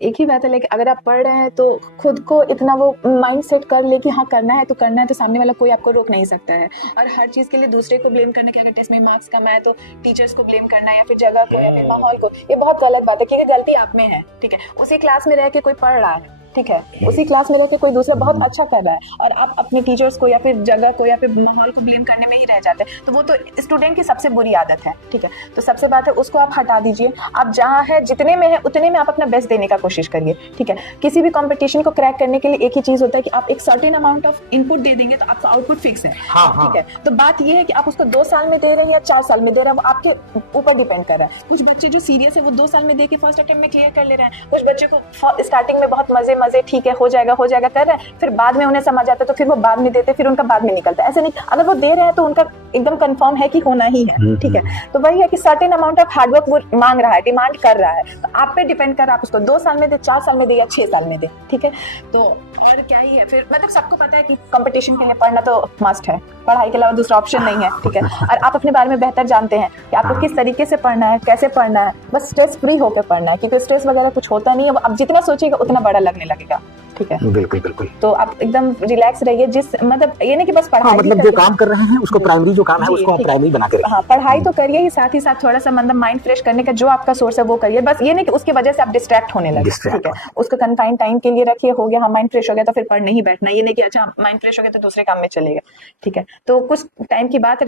एक ही बात है, लेकिन अगर आप पढ़ रहे हैं तो खुद को इतना वो माइंड सेट कर ले कि हाँ करना है तो करना है, तो सामने वाला कोई आपको रोक नहीं सकता है। और हर चीज़ के लिए दूसरे को ब्लेम करना कि अगर टेस्ट में मार्क्स कम आए तो टीचर्स को ब्लेम करना या फिर जगह को या फिर माहौल को, ये बहुत गलत बात है, क्योंकि गलती आप में है। ठीक है, उसी क्लास में रह के कोई पढ़ रहा है, ठीक है, उसी क्लास में रह के कोई दूसरा बहुत अच्छा कर रहा है, और आप अपने टीचर्स को या फिर जगह को या फिर माहौल को ब्लेम करने में ही रह जाते हैं, तो वो तो स्टूडेंट की सबसे बुरी आदत है। ठीक है, तो सबसे बात है उसको आप हटा दीजिए। आप जहाँ है जितने में है उतने में आप अपना बेस्ट देने का कोशिश करिए। ठीक है, किसी भी कंपटीशन को क्रैक करने के लिए एक ही चीज होता है कि आप एक सर्टेन अमाउंट ऑफ इनपुट दे देंगे तो आपका आउटपुट फिक्स है। ठीक है, तो बात ये है कि आप उसको 2 साल में दे रहे हैं या 4 साल में दे रहे हैं, वो आपके ऊपर डिपेंड कर रहा है। कुछ बच्चे जो सीरियस है वो 2 साल में दे के फर्स्ट अटेम्प्ट में क्लियर कर ले रहे हैं, कुछ बच्चे को स्टार्टिंग में बहुत मजे ठीक है हो जाएगा कर रहे हैं, फिर बाद में उन्हें समझ आता है तो फिर वो बाद में देते, फिर उनका बाद में निकलता है। ऐसे नहीं, अगर वो दे रहे हैं तो उनका एकदम कंफर्म है कि होना ही है। ठीक है, तो वही है कि सर्टेन अमाउंट ऑफ हार्डवर्क वो मांग रहा है, डिमांड कर रहा है, तो आप पे डिपेंड कर रहा है, आप उसको 2 साल में दे, 4 साल में दे या 6 साल में दे। ठीक है, तो और क्या ही है फिर, मतलब सबको पता है कि कंपटीशन के लिए पढ़ना तो मस्ट है, पढ़ाई के अलावा दूसरा ऑप्शन नहीं है। ठीक है, और आप अपने बारे में बेहतर जानते हैं कि आपको किस तरीके से पढ़ना है, कैसे पढ़ना है, बस स्ट्रेस फ्री होकर पढ़ना है, क्योंकि स्ट्रेस वगैरह कुछ होता नहीं है, अब जितना सोचिएगा उतना बड़ा लगने लगेगा। ठीक है, बिल्कुल बिल्कुल। तो आप एकदम रिलैक्स रहिए, जिस मतलब ये नहीं कि बस पढ़ाई, मतलब जो काम कर रहे हैं उसको प्राइमरी जो काम है उसको प्राइमरी बना के रखिए। हाँ, पढ़ाई तो करिए ही, साथ थोड़ा सा मतलब माइंड फ्रेश करने का जो आपका सोर्स है वो करिए, बस ये नहीं कि उसकी वजह से आप डिस्ट्रैक्ट होने लगे। ठीक है, उसको कन्फाइन टाइम के लिए रखिए, हो गया हाँ माइंड फ्रेश हो गया तो फिर पढ़ने ही बैठना, ये नहीं कि अच्छा माइंड फ्रेश हो गया तो दूसरे काम में चलेगा। ठीक है, तो कुछ टाइम की बात है,